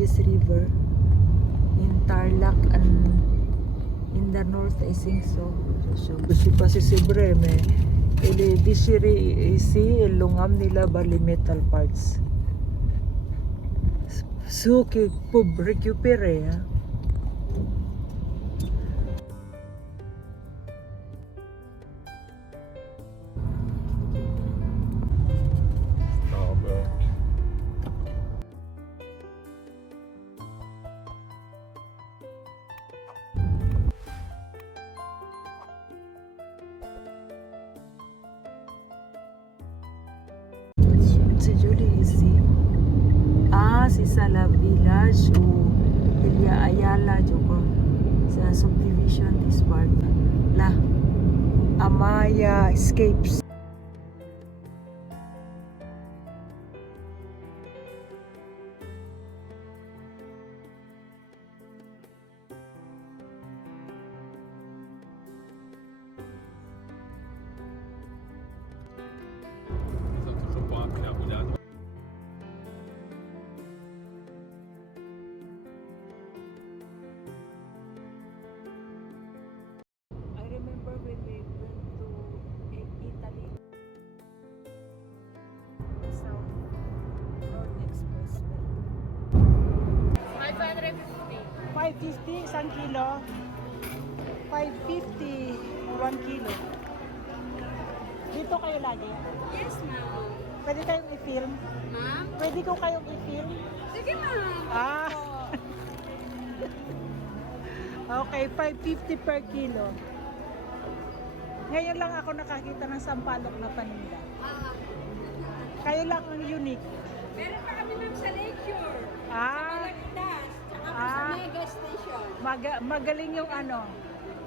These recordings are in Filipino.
Ganges River in Tarlac and in the north, I think so. Je pas si c'est vrai, mais elle est déchirée ici et lungam nila bali metal parts. So que pour récupérer, hein. C'est joli ici. Ah, c'est ça la village où il y a Ayala, je crois. C'est la subdivision this part. Là, Amaya Escapes. I remember when we went to Italy, South Road Expressway. 550 isang kilo. 550 1 kilo. Dito kayo lagi? Yes, ma'am. Pwede kayong i-film? Ma'am? Pwede ko kayong i-film? Sige, ma'am. Ah. Okay, 550 per kilo. Ngayon lang ako nakakita ng sampalok na paninda. Kayo lang ang unique. Meron pa kami, ma'am, sa Lakeshore. Ah. Sa Malagdas. Tsaka po Ah. sa Mega Station. Magaling yung ano,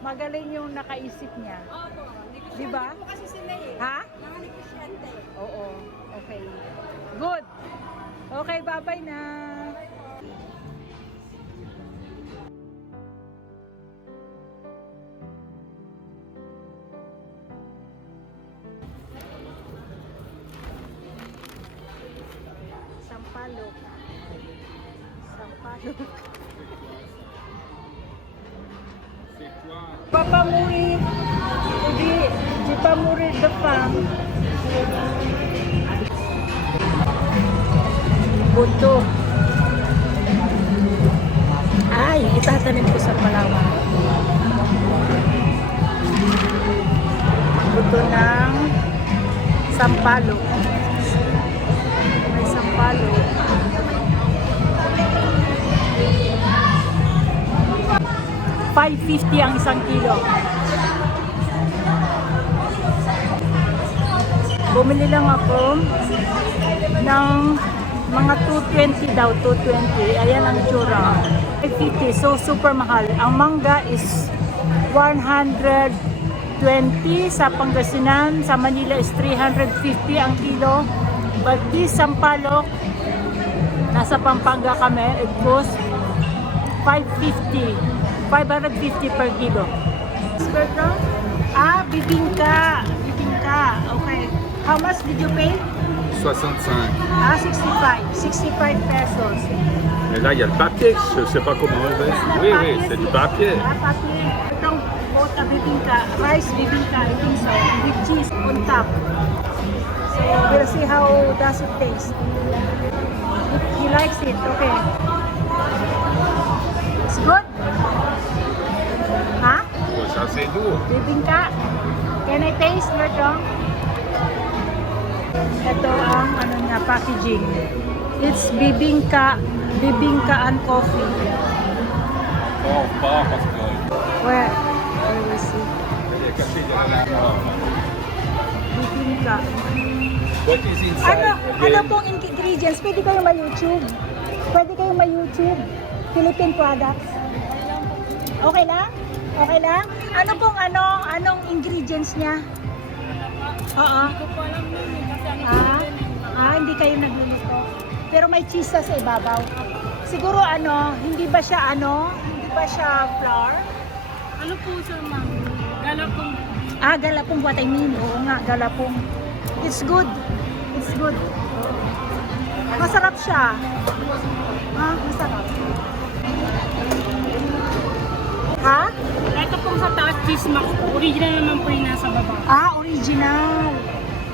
magaling yung nakaisip niya. Opo. Negosyante Diba? po kasi sila eh. Ha? Mga negosyante. Oo, okay. Good. Okay, bye-bye na. Sampalok. Sampalok. Pas mourir. J'ai pas mourir de faim. Buto. Ay, itatanim ko sa Palawan. Buto ng sampalok. May sampalok. $5.50 ang isang kilo. Bumili lang ako ng mga 220 daw, 220. Ayan ang itsura. 550, so super mahal. Ang mangga is 120 sa Pangasinan, sa Manila is 350 ang kilo. But this sampalok, nasa Pampanga kami, it costs 550 per kilo. Ah, bibingka. Bibingka. Okay. How much did you pay? 65. Ah, 65 pesos. Mais là, il y a le papier, je ne sais pas comment on fait. Oui, oui, c'est du papier. Ah, papier. Itong bota bibingka, rice bibingka, I think so, with cheese on top. So, we'll see how does it taste. He likes it, okay. It's good? Ha? Ouais, c'est assez lourd. Bibingka. Can I taste, Lordong? Ito ang ano niya, packaging. It's bibingka and coffee. Oh, pas parce que Where? Where we see? il est caché derrière. Bibingka. What is inside? Ano pong ingredients? Pwede kayong ma-YouTube. Pwede kayong ma-YouTube. Philippine products. Okay lang? Okay lang? Ano pong anong ingredients niya? Oo. Hindi kayo nagluluto. Pero may cheese sa ibabaw. Siguro hindi ba siya flour? Ano po, sir, ma'am? Galapong. Galapong what I mean. Oo nga, galapong. It's good. It's good. Masarap siya. Ah, masarap. Ha? Ito pong sa taas cheese mac po. Original naman po yung nasa baba. Ah, original.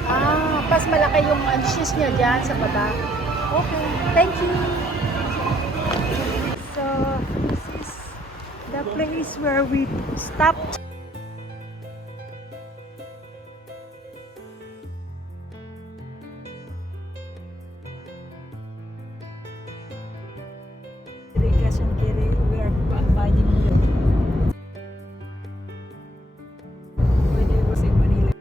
Ah, pas malaki yung cheese niya dyan sa baba. Okay, thank you. So, this is the place where we stopped. Irrigation kiri, we are buying milk. When I was in Manila.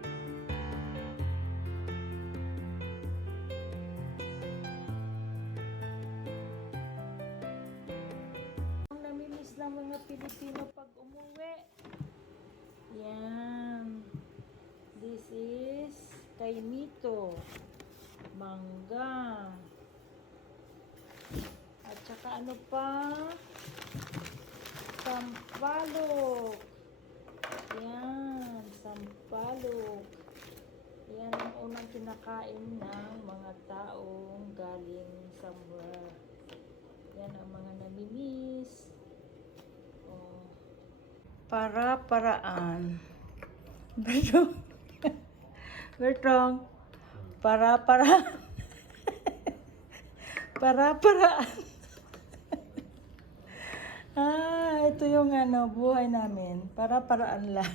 Ang namimiss ng mga Pilipino pag umuwi. Yan. This is kaimito, mangga. At saka ano pa? Sampalok. Yan, sampalok. Yan ang unang kinakain ng mga taong galing somewhere. Yan ang mga namimiss. Oh. Para-paraan. Bertong. Bertong. Para-paraan. Para-paraan. Ito yung buhay namin. Para-paraan lang.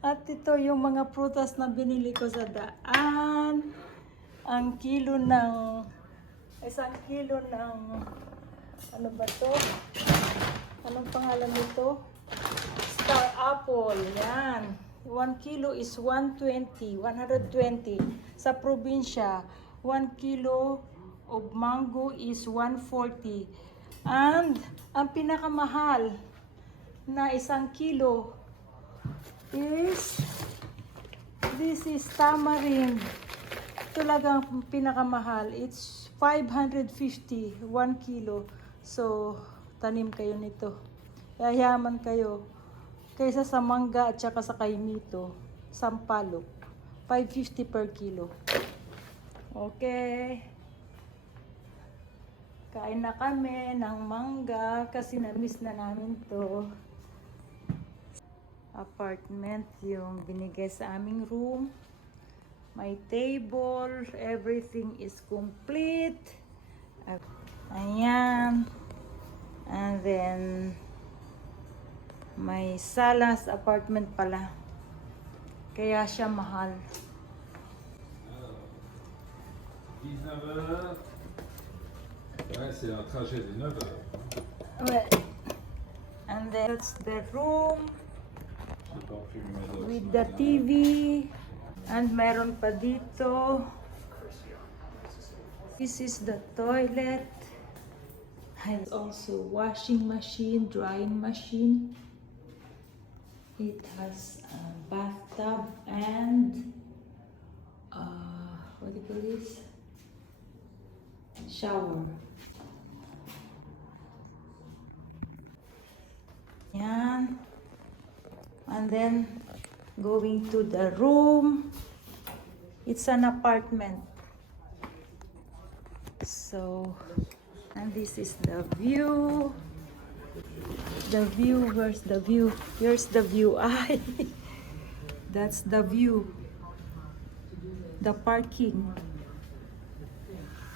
At ito yung mga prutas na binili ko sa daan. Ang kilo ng, isang kilo ng, ano ba to? Anong pangalan nito? Star apple. Yan. 1 kilo is 120. Sa probinsya, 1 kilo of mango is 140. And ang pinakamahal na isang kilo is this is tamarind. Talagang pinakamahal. It's 550 1 kilo. So, tanim kayo nito. Yayaman kayo. Kaysa sa mangga at saka sa kaimito, sampalok. 550 per kilo. Okay. Kain na kami ng mangga kasi na-miss na namin to. Apartment yung binigay sa aming room. May table, everything is complete. Ayan. And then may sala sa apartment pala. Kaya siya mahal. 19h. Ouais, c'est un trajet de 9 heures. Ouais. And then that's the room J'ai pas pris mes docs. with the TV. And meron pa dito. This is the toilet. And also washing machine, drying machine. It has a bathtub and what do you call this? Shower. Yan. And then going to the room. It's an apartment. So, and this is the view. The view, where's the view? Here's the view. Ay, that's the view. The parking.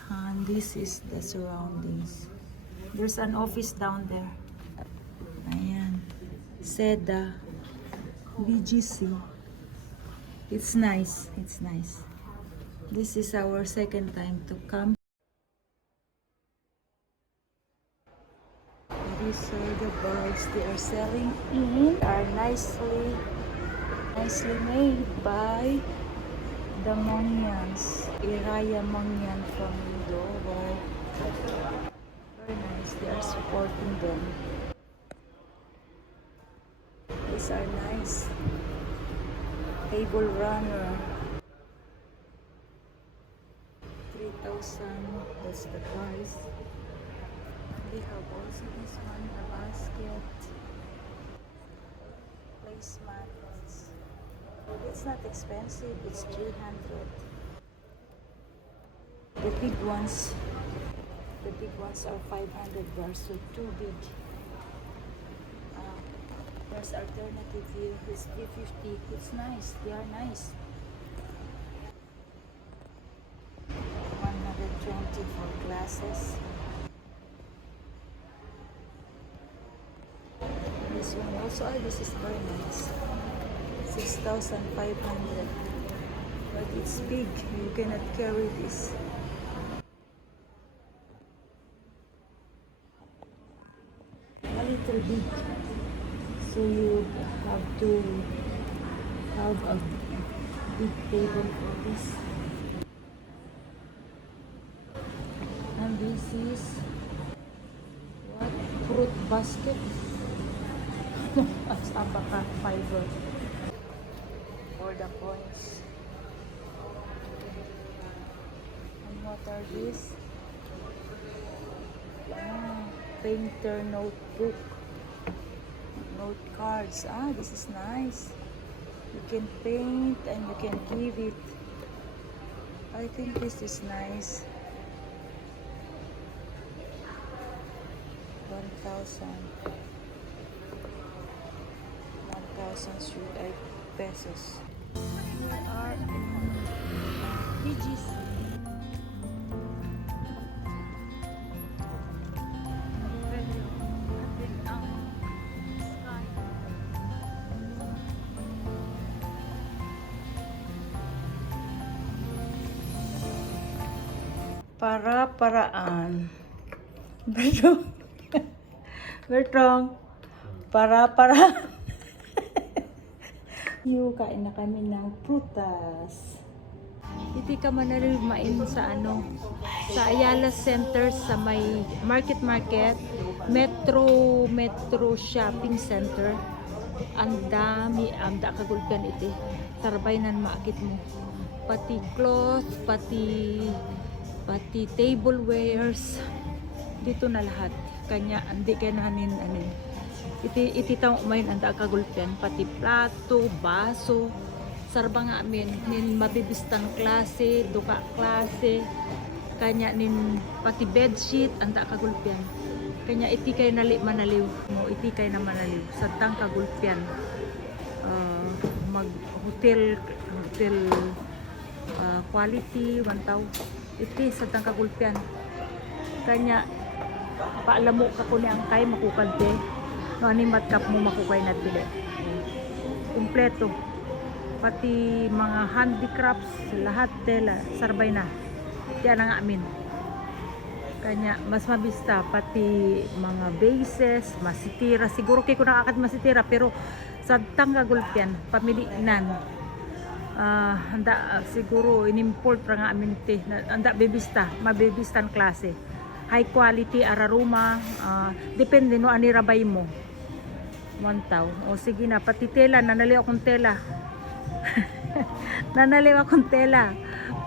And this is the surroundings. There's an office down there. Ayan. Seda. BGC. It's nice. It's nice. This is our second time to come. These are the bags they are selling. They are nicely made by the Mongyans. Iraya Mongyan from Mindoro. Very nice. They are supporting them. These are nice. Table runner. 3,000. That's the price. They have also this one, the basket. Placemats. It's not expensive. It's 300. The big ones are 500 bars, so too big. There's alternative here. It's 350. It's nice. They are nice. 120 for glasses. This one also, this is very nice. 6,500. But it's big. You cannot carry this. A little big. So you have to have a big table for this. And this is what? Fruit basket. As abaka fiber for the points. And what are these? Painter notebook. Note cards. This is nice. You can paint and you can give it. I think this is nice. 1,000 pesos. Here are BGC. Para-paraan. Bertrong. Para-para. Kain na kami ng prutas. Hindi ka manalimain sa sa Ayala Center sa may Market Metro Shopping Center. Ang dami, kagulkan iti. Tarbay nan maakit mo. Pati cloth, pati tablewares. Dito na lahat. Kanya, hindi ka nanin iti taong umayin ang kagulpian, pati plato, baso, sarba nga amin, nin mabibistang klase, duka klase, kanya nin pati bedsheet, ang kagulpian. Kanya iti kay manaliw mo, iti kay na manaliw, sa tang kagulpian. Mag hotel quality, 1,000, iti sa tang kagulpian. Kanya, paalam mo ka kung ang kay makukadte. No, animat kap mo makukay na bili. Kompleto. Pati mga handicrafts, lahat tela, sarbay na. Yan ang amin. Kanya, mas mabista. Pati mga bases, masitira. Siguro kayo nakakad masitira, pero sa tanggagulpian, pamiliinan. Siguro, inimport ra nga amin te. Anda, bebista. Mabibistan klase. High quality, araruma. Depende no, anirabay mo. 1,000. O sige na, pati tela, nanaliw akong tela.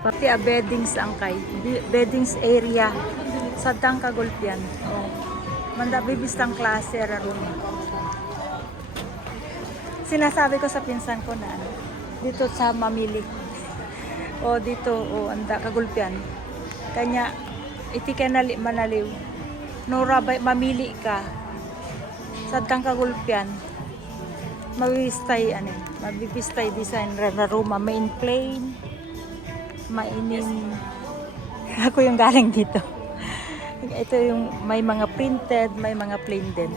Pati beddings ang kay. Beddings area. Sa dang kagulpian. O. Manda bibistang klase, araruma. Sinasabi ko sa pinsan ko na dito sa mamili. O dito, anda kagulpian. Kanya, iti ka manaliw. No, rabay, mamili ka. Sa kang kagulpian, mabibistay design raruma, main plain, mainin. Ako yung galing dito. Ito yung may mga printed, may mga plain din.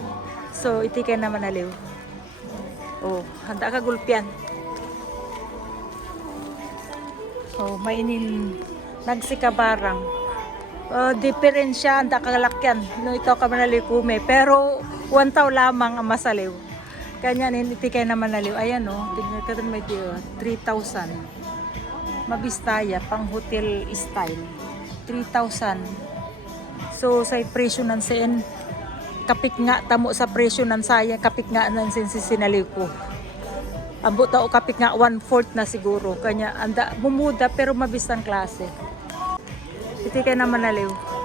So iti ka naman aliw. Handa kagulpian. Mainin nagsikabarang. Diferensya ang kagalakyan. No, ikaw ka manaliw kume. Pero 1,000 lamang ang masaliw. Kanya iti kay na manaliw. Ayan tingnan ka may 3,000. Mabistaya, pang hotel style. 3,000. So sa presyo ng sen, kapit nga tamo sa presyo ng saya, kapit nga ng sen sinaliw ko. Abot tao kapit nga 1/4 na siguro. Kanya anda bumuda pero mabistang klase. Iti kay na manaliw.